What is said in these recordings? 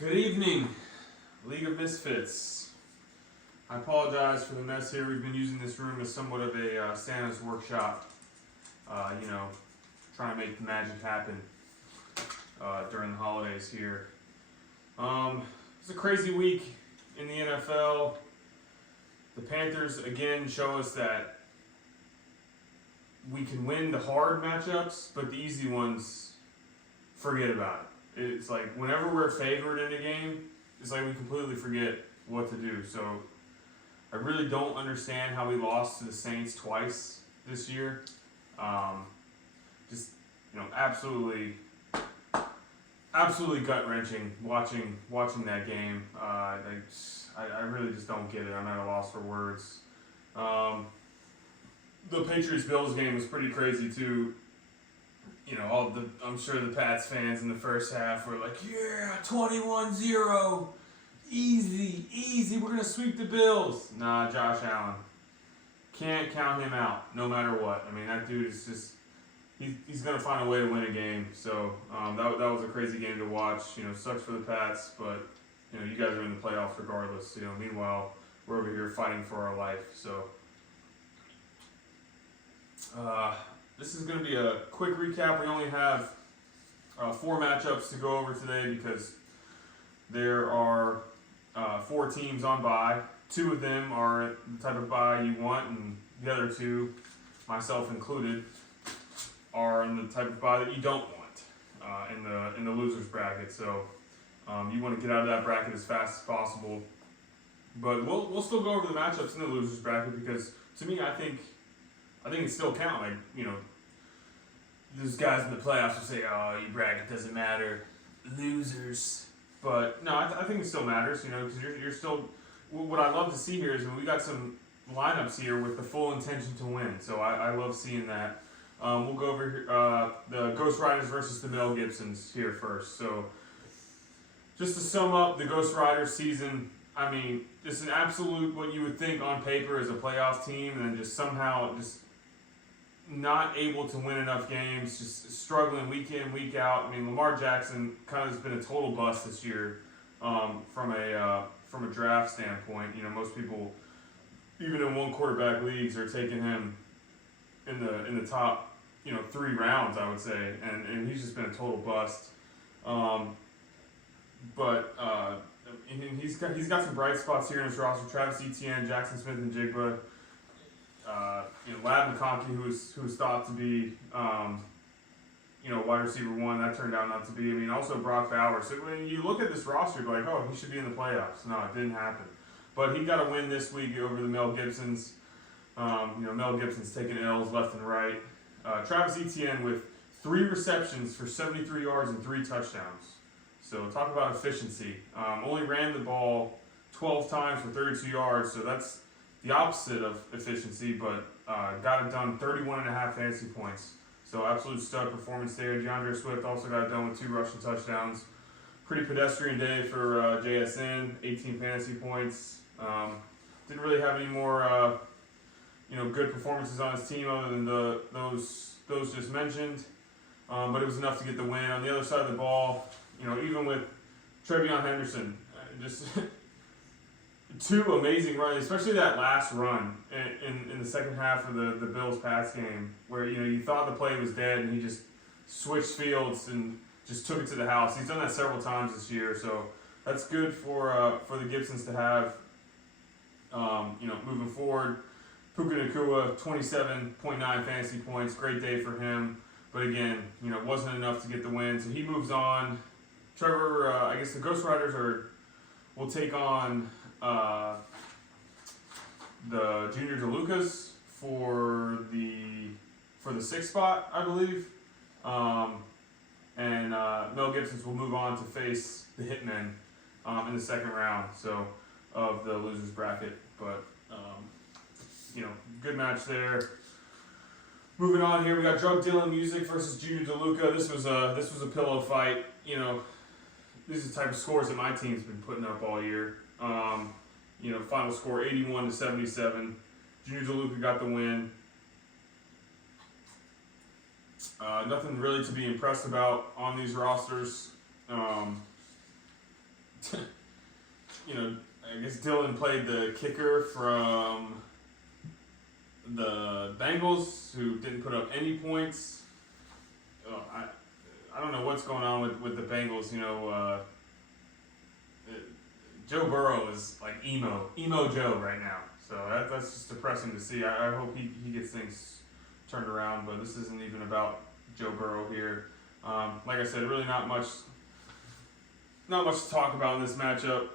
Good evening, League of Misfits. I apologize for the mess here. We've been using this room as somewhat of a Santa's workshop. Trying to make the magic happen during the holidays here. It's a crazy week in the NFL. The Panthers again show us that we can win the hard matchups, but the easy ones, forget about it. It's like whenever we're favored in a game, it's like we completely forget what to do. So I really don't understand how we lost to the Saints twice this year. Absolutely gut wrenching watching that game. I really just don't get it. I'm at a loss for words. The Patriots Bills game was pretty crazy too. I'm sure the Pats fans in the first half were like, yeah, 21-0, easy, we're going to sweep the Bills. Nah, Josh Allen. Can't count him out, no matter what. I mean, that dude is just, he's going to find a way to win a game. So that was a crazy game to watch. Sucks for the Pats, but, you guys are in the playoffs regardless. Meanwhile, we're over here fighting for our life. So, this is going to be a quick recap. We only have 4 matchups to go over today because there are 4 teams on bye. 2 of them are the type of bye you want, and the other 2, myself included, are in the type of bye that you don't want in the losers bracket. So you want to get out of that bracket as fast as possible. But we'll still go over the matchups in the losers bracket because to me, I think it still counts. Those guys in the playoffs will say, "Oh, your bracket doesn't matter, losers." But no, I think it still matters. Because you're still. What I love to see here is when we got some lineups here with the full intention to win. So I love seeing that. We'll go over here, the Ghost Riders versus the Mel Gibsons here first. So just to sum up the Ghost Riders season. I mean, just an absolute what you would think on paper as a playoff team, and then just somehow just not able to win enough games, just struggling week in, week out. I mean, Lamar Jackson kind of has been a total bust this year from a draft standpoint. Most people, even in one quarterback leagues, are taking him in the top 3 rounds, I would say, and he's just been a total bust. He's got some bright spots here in his roster. Travis Etienne, Jackson Smith, and Jigba. Lad McConkey, who was thought to be, wide receiver 1, that turned out not to be. I mean, also Brock Bowers. So when you look at this roster, you're like, oh, he should be in the playoffs. No, it didn't happen. But he got a win this week over the Mel Gibsons. Mel Gibson's taking L's left and right. Travis Etienne with 3 receptions for 73 yards and 3 touchdowns. So talk about efficiency. Only ran the ball 12 times for 32 yards, so that's the opposite of efficiency, but got it done 31.5 fantasy points. So absolute stud performance there. DeAndre Swift also got it done with 2 rushing touchdowns. Pretty pedestrian day for JSN, 18 fantasy points. Didn't really have any more good performances on his team other than those just mentioned. But it was enough to get the win. On the other side of the ball, even with Trevion Henderson, just 2 amazing runs, especially that last run in the second half of the Bills-Pats game, where you thought the play was dead and he just switched fields and just took it to the house. He's done that several times this year, so that's good for the Gibsons to have. Moving forward, Puka Nacua, 27.9 fantasy points, great day for him. But again, wasn't enough to get the win, so he moves on. Trevor, I guess the Ghost Riders will take on the Junior DeLucas for the 6th spot, I believe. And Mel Gibsons will move on to face the Hitmen in the 2nd round of the losers bracket. But good match there. Moving on here, we got Drug Dealing Music versus Junior DeLuca. This was a pillow fight. These are the type of scores that my team's been putting up all year. Final score 81-77. Junior DeLuca got the win. Nothing really to be impressed about on these rosters. I guess Dylan played the kicker from the Bengals, who didn't put up any points. I don't know what's going on with the Bengals. Joe Burrow is like emo Joe right now. So that's just depressing to see. I hope he gets things turned around, but this isn't even about Joe Burrow here. Like I said, really not much to talk about in this matchup.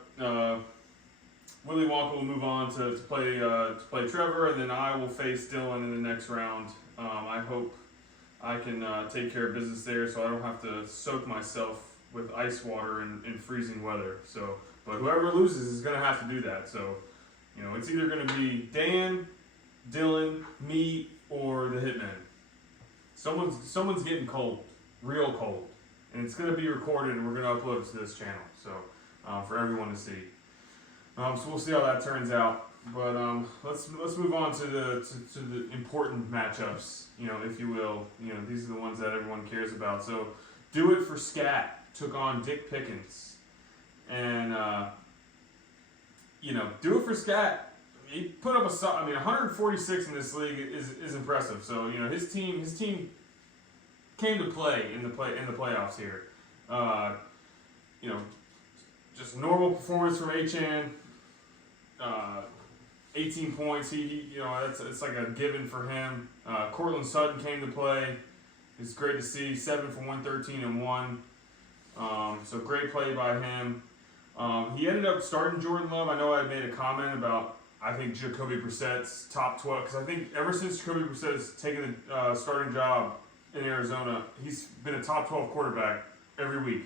Willy Wonka will move on to play Trevor, and then I will face Dylan in the next round. I hope I can take care of business there, so I don't have to soak myself with ice water in freezing weather. So, but whoever loses is going to have to do that. So, it's either going to be Dan, Dylan, me, or the Hitman. Someone's getting cold, real cold, and it's going to be recorded, and we're going to upload it to this channel, so for everyone to see. So we'll see how that turns out. But let's move on to the important matchups, if you will. These are the ones that everyone cares about. So, Do It for Scat took on Dick Pickens, and Do It for Scat. He put up 146 in this league is impressive. So his team came to play in the playoffs here. Just normal performance from Achan. 18 points. It's like a given for him. Cortland Sutton came to play. It's great to see. 7 for 113 and 1. So great play by him. He ended up starting Jordan Love. I know I made a comment about I think Jacoby Brissett's top 12 because I think ever since Jacoby Brissett has taken the starting job in Arizona, he's been a top 12 quarterback every week.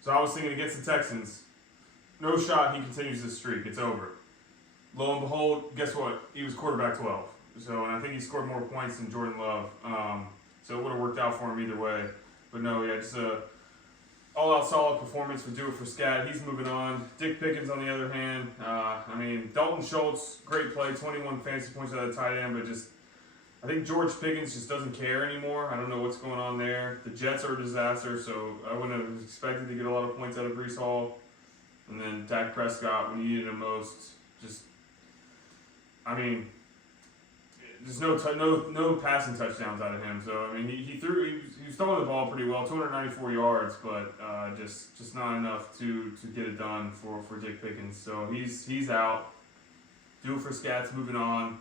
So I was thinking against the Texans, no shot he continues this streak. It's over. Lo and behold, guess what? He was quarterback 12. So, and I think he scored more points than Jordan Love. So it would have worked out for him either way. But no, yeah, just a all-out solid performance for Do It for Scat. He's moving on. Dick Pickens, on the other hand, Dalton Schultz, great play, 21 fantasy points out of the tight end, but I think George Pickens just doesn't care anymore. I don't know what's going on there. The Jets are a disaster, so I wouldn't have expected to get a lot of points out of Breece Hall. And then Dak Prescott, when you needed him most, there's no passing touchdowns out of him. So he was throwing the ball pretty well, 294 yards, but just not enough to get it done for Dick Pickens. So he's out. Do It for Scat's moving on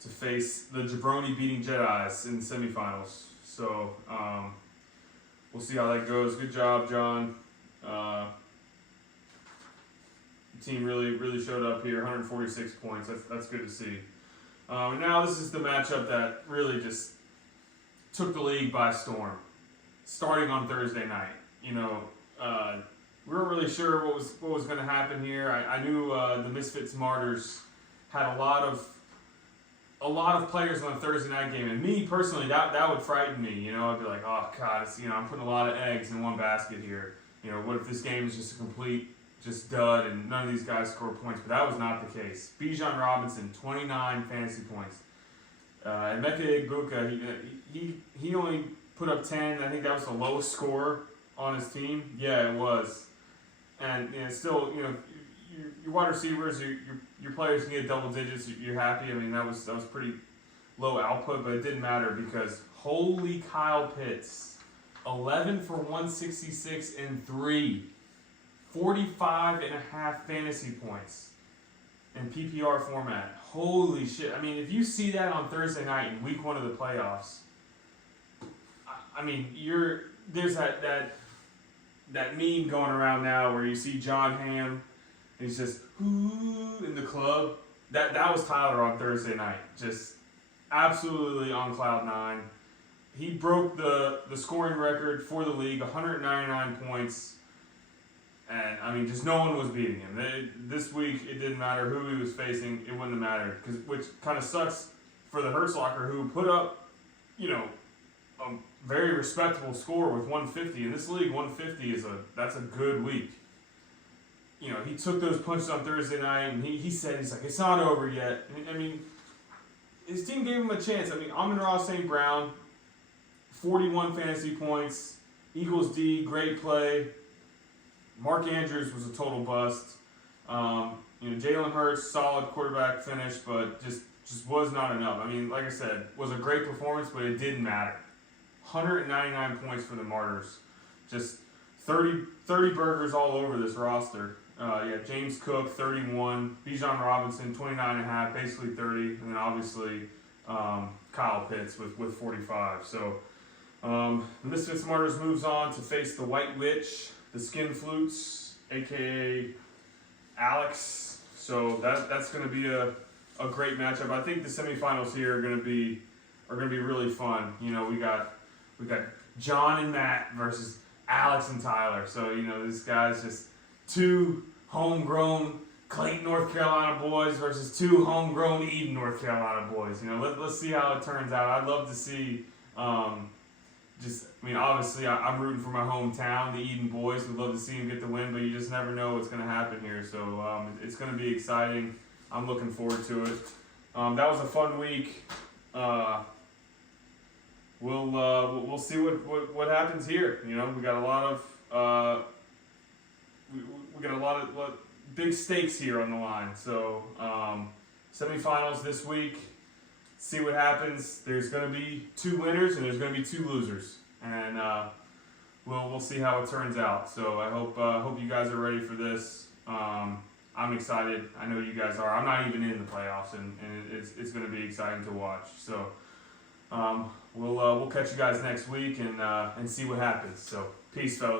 to face the Jabroni beating Jedis in the semifinals. So we'll see how that goes. Good job, John. The team really showed up here. 146 points. That's good to see. Now this is the matchup that really just took the league by storm. Starting on Thursday night, we weren't really sure what was going to happen here. I knew the Misfits Martyrs had a lot of players on the Thursday night game, and me personally, that would frighten me. I'd be like, oh God, I'm putting a lot of eggs in one basket here. What if this game is just a complete dud and none of these guys score points? But that was not the case. Bijan Robinson, 29 fantasy points. And Emeka Egbuka, he only put up 10. I think that was the lowest score on his team. Yeah, it was. And still, your wide receivers, your players can get double digits. You're happy. That was pretty low output, but it didn't matter because holy Kyle Pitts, 11 for 166 and 3. 45.5 fantasy points in PPR format. Holy shit. If you see that on Thursday night in week 1 of the playoffs, there's that meme going around now where you see John Hamm and he's just ooh in the club. That was Tyler on Thursday night. Just absolutely on cloud 9. He broke the scoring record for the league, 199 points. And just no one was beating him. This week, it didn't matter who he was facing; it wouldn't have mattered. Which kind of sucks for the Hertzlocker, who put up, a very respectable score with 150. In this league, 150 that's a good week. He took those punches on Thursday night, and he said it's not over yet. His team gave him a chance. Amon-Ra St. Brown, 41 fantasy points, equals D, great play. Mark Andrews was a total bust. Jalen Hurts, solid quarterback finish, but just was not enough. I mean, like I said, was a great performance, but it didn't matter. 199 points for the Martyrs. Just 30 burgers all over this roster. James Cook, 31. Bijan Robinson, 29.5, basically 30. And then obviously Kyle Pitts with 45. So the Misfits Martyrs moves on to face the White Witch, the Skin Flutes, a.k.a. Alex. So that's going to be a great matchup. I think the semifinals here are going to be really fun. We got John and Matt versus Alex and Tyler. So this guy's just two homegrown Clayton, North Carolina boys versus two homegrown Eden, North Carolina boys. Let's see how it turns out. I'd love to see. Obviously, I'm rooting for my hometown, the Eden boys. Would love to see them get the win, but you just never know what's going to happen here. So it's going to be exciting. I'm looking forward to it. That was a fun week. We'll see what happens here. We got a lot of we got a lot of big stakes here on the line. So semifinals this week. See what happens. There's going to be 2 winners and there's going to be 2 losers, and we'll see how it turns out. So I hope you guys are ready for this. I'm excited. I know you guys are. I'm not even in the playoffs, and it's going to be exciting to watch. So we'll catch you guys next week and see what happens. So peace, fellas.